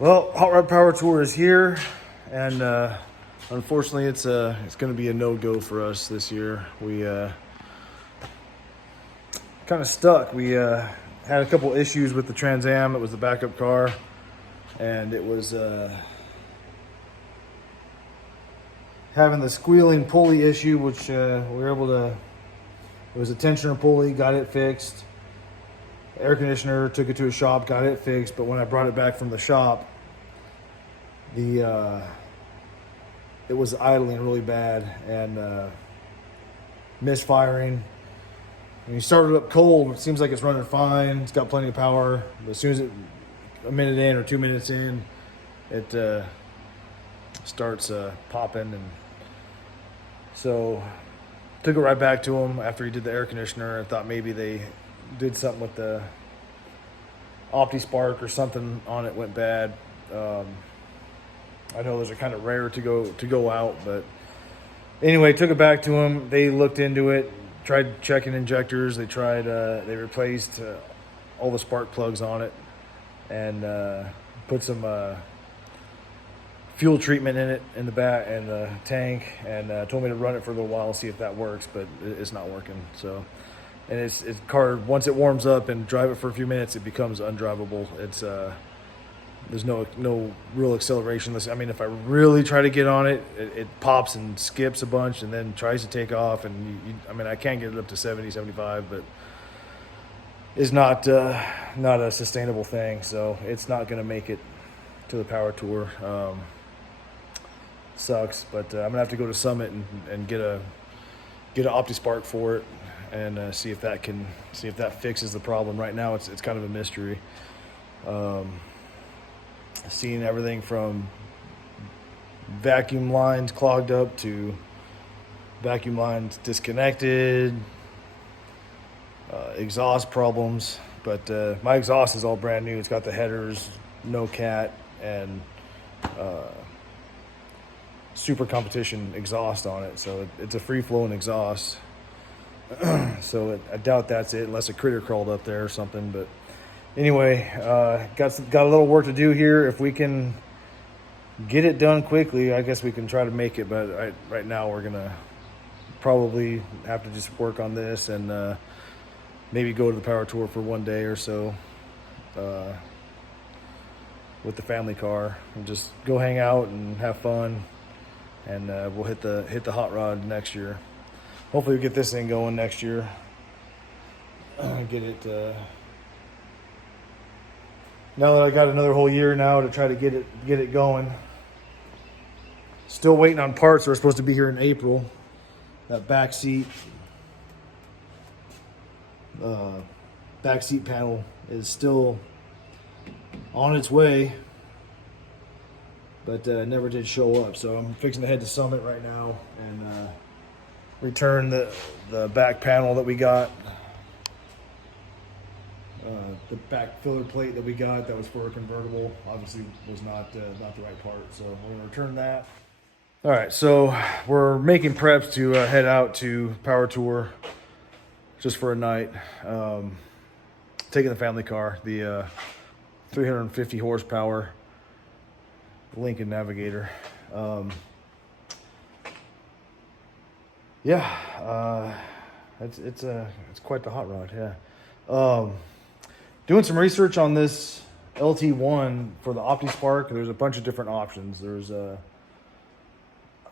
Well, Hot Rod Power Tour is here, and unfortunately, it's going to be a no-go for us this year. We kind of stuck. We had a couple issues with the Trans Am. It was the backup car, and it was having the squealing pulley issue, which we were able to. It was a tensioner pulley, got it fixed. Air conditioner, took it to a shop, got it fixed. But when I brought it back from the shop, it was idling really bad and misfiring. When you start it up cold, it seems like it's running fine. It's got plenty of power. But as soon as a minute in or 2 minutes in, it starts popping. And so took it right back to him after he did the air conditioner. I thought maybe they did something with the OptiSpark or something on it went bad. I know those are kind of rare to go out, but anyway, took it back to them. They looked into it, tried checking injectors. They replaced all the spark plugs on it, and put some fuel treatment in it in the back and the tank, and told me to run it for a little while, see if that works, but it's not working. So, and it's car, once it warms up and drive it for a few minutes, it becomes undrivable. It's there's no real acceleration. I mean, if I really try to get on it, it pops and skips a bunch and then tries to take off. And I mean, I can get it up to 70, 75, but it's not a sustainable thing. So it's not going to make it to the Power Tour. Sucks, but I'm gonna have to go to Summit and get an OptiSpark for it and see if that fixes the problem. Right now, it's kind of a mystery. Seeing everything from vacuum lines clogged up to vacuum lines disconnected, exhaust problems. But my exhaust is all brand new. It's got the headers, no cat, and super competition exhaust on it. So it's a free-flowing exhaust. So I doubt that's it, unless a critter crawled up there or something. But anyway, got a little work to do here. If we can get it done quickly, I guess we can try to make it. But right now, we're gonna probably have to just work on this and maybe go to the Power Tour for one day or so with the family car and just go hang out and have fun. And we'll hit the hot rod next year. Hopefully, we get this thing going next year. Get it. Now that I got another whole year now to try to get it going. Still waiting on parts that are supposed to be here in April. That back seat panel is still on its way, but never did show up. So I'm fixing to head to Summit right now and return the back panel that we got. The back filler plate that we got that was for a convertible obviously was not the right part, so we're gonna return that. All right, so we're making preps to head out to Power Tour just for a night. Taking the family car, the 350 horsepower Lincoln Navigator. It's quite the hot rod. Yeah. Doing some research on this LT1 for the OptiSpark. There's a bunch of different options. There's I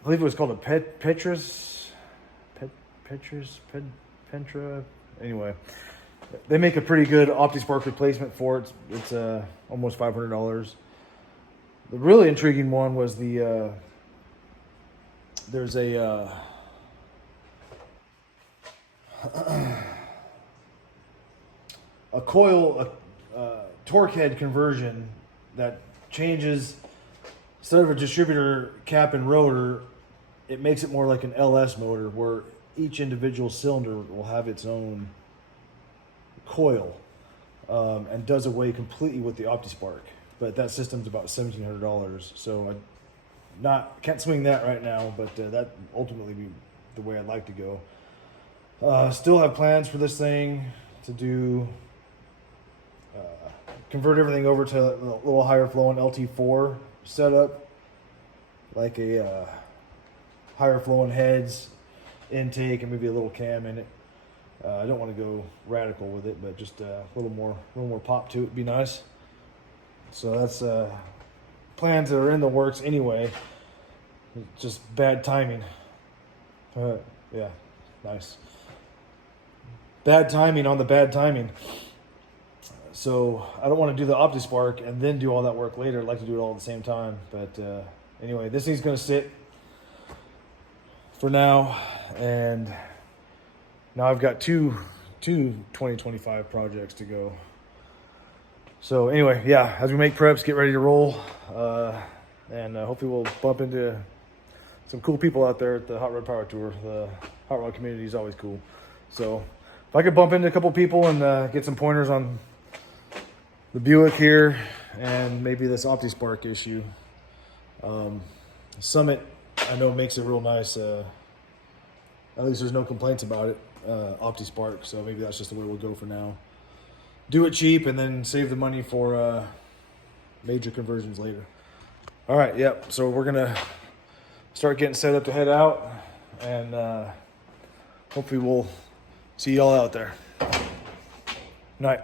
believe it was called a Pentra. Anyway, they make a pretty good OptiSpark replacement for it. It's almost $500. The really intriguing one was there's a coil, torque head conversion that changes, instead of a distributor cap and rotor, it makes it more like an LS motor where each individual cylinder will have its own coil, and does away completely with the OptiSpark. But that system's about $1,700. So can't swing that right now, but that ultimately be the way I'd like to go. Still have plans for this thing to do convert everything over to a little higher flowing LT4 setup, like a higher flowing heads, intake, and maybe a little cam in it. I don't want to go radical with it, but just a little more pop to it would be nice. So that's plans that are in the works anyway. It's just bad timing. Yeah, nice. Bad timing on the bad timing. So I don't want to do the OptiSpark and then do all that work later. I'd like to do it all at the same time. But anyway, this thing's going to sit for now. And now I've got two 2025 projects to go. So anyway, yeah, as we make preps, get ready to roll. And hopefully we'll bump into some cool people out there at the Hot Rod Power Tour. The Hot Rod community is always cool. So if I could bump into a couple people and get some pointers on the Buick here and maybe this OptiSpark issue. Summit, I know, makes it real nice. At least there's no complaints about it, OptiSpark. So maybe that's just the way we'll go for now. Do it cheap and then save the money for major conversions later. All right, yep. So we're gonna start getting set up to head out, and hopefully we'll see y'all out there. Night.